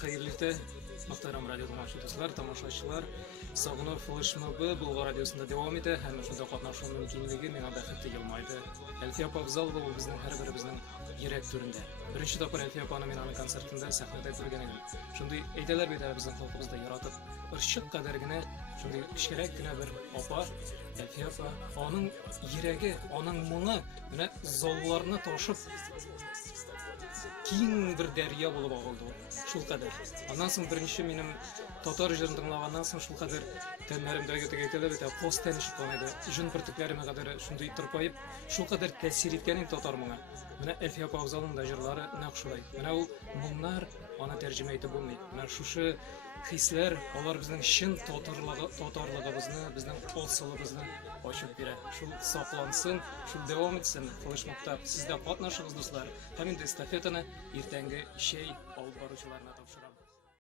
Hayırlı muhtaram radyo tomoshabinlar, tomoshachilar, Sog'inov FlashMob Bulg'or radiosida davom etadi. Hamma shunda qatnashish mumkinligi menga baxtli yilmaydi. Alfiya Povzal bu bizning har birimizning yurak turida. Birinchi topar Alfiya opani men uning konsertida sahnada ko'rgan edim. Shunday aytalar betalar bizning xalqimizda yaratib, irshq qadargina shunday kichkinakkina bir opa, Alfiya opa, onun yuragi, onun mung'i mana zollarni toshib keng bir daryo bo'lib og'ildi. Shul qadar. Ondan so'ng birinchi menim Tatar jırını dinlagandan so'ng shul qadar tanlarimdagi aytadilar, post tanishib qoladi. Jun pirtiklarime qadar shunday turpayib, shul qadar ta'sir etganing Tatar menga. Mana Alfiya Povzalning dajirlari naqshulay. Mana u bunlar ona tarjima etib bo'lmaydi. Mana shu hislar, ular bizning shin Tatarligimizni, bizning o'lsilimizni ochib beradi. Shul saqlansin, shul davom etsin. Flashmobda sizda qatnashingiz do'stlar. Hamda estafetani ertangi shay olib boruvchilarga topshiraman.